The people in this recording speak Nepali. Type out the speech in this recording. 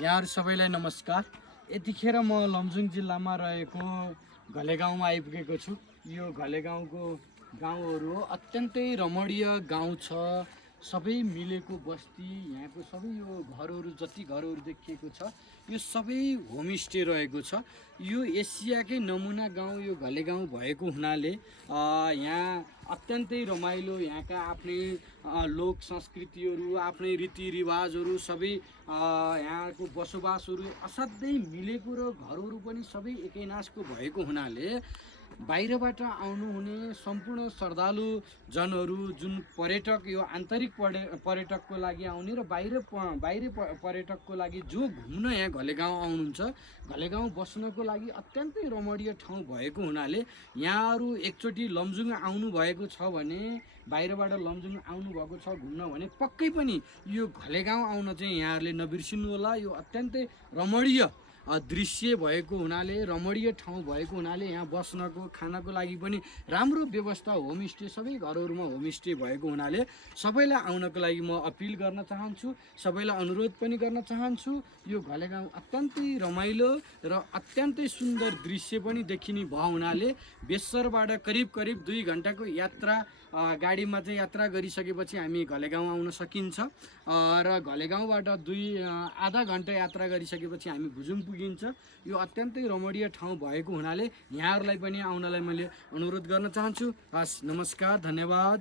यहाँ सबैलाई नमस्कार। यतिखेर म लमजुङ जिल्लामा रहेको घले गाउँमा आइपुगेको छु। यो घले गाउँको गाउँहरू हो, अत्यन्तै रमणीय गाउँ छ। सबै मिलेको बस्ती, यहाँको सबै यो घरहरू जति घरहरू देखिएको छ यो सबै होमस्टे रहेको छ। यो एसियाकै नमुना गाउँ यो घले गाउँ भएको हुनाले यहाँ अत्यन्तै रमाइलो, यहाँका आफ्नै लोक संस्कृतिहरू, आफ्नै रीतिरिवाजहरू सबै यहाँको बसोबासहरू असाध्यै मिलेको र घरहरू पनि सबै एकैनासको भएको हुनाले बाहिरबाट आउनुहुने सम्पूर्ण श्रद्धालु जनहरू, जुन पर्यटक, यो आन्तरिक पर्यटकको लागि आउने र बाहिरी पर्यटकको लागि जो घुम्न यहाँ घले गाउँ आउनुहुन्छ, घले गाउँ बस्नको लागि अत्यन्तै रमणीय ठाउँ भएको हुनाले यहाँहरू एकचोटि लमजुङ आउनुभएको छ भने, बाहिरबाट लमजुङ आउनुभएको छ घुम्न भने पक्कै पनि यो घले गाउँ आउन चाहिँ यहाँहरूले नबिर्सिनु होला। यो अत्यन्तै रमणीय दृश्य भएको हुनाले, रमणीय ठाउँ भएको हुनाले यहाँ बस्नको खानको लागि पनि राम्रो व्यवस्था, होमस्टे, सबै घरहरूमा होमस्टे भएको हुनाले सबैलाई आउनको लागि म अपिल गर्न चाहन्छु, सबैलाई अनुरोध पनि गर्न चाहन्छु। यो घले गाउँ अत्यन्तै रमाइलो र अत्यन्तै सुन्दर दृश्य पनि देखिने भयो हुनाले बेसरबाट करिब 2 घन्टाको यात्रा, गाडीमा चाहिँ यात्रा गरिसकेपछि हामी घले गाउँ आउन सकिन्छ र घले गाउँबाट आधा घन्टा यात्रा गरिसकेपछि हामी भुजुङ पुगिन्छ। यो अत्यन्तै रमणीय ठाउँ भएको हुनाले यहाँहरूलाई पनि आउनलाई मैले अनुरोध गर्न चाहन्छु। हस्, नमस्कार, धन्यवाद।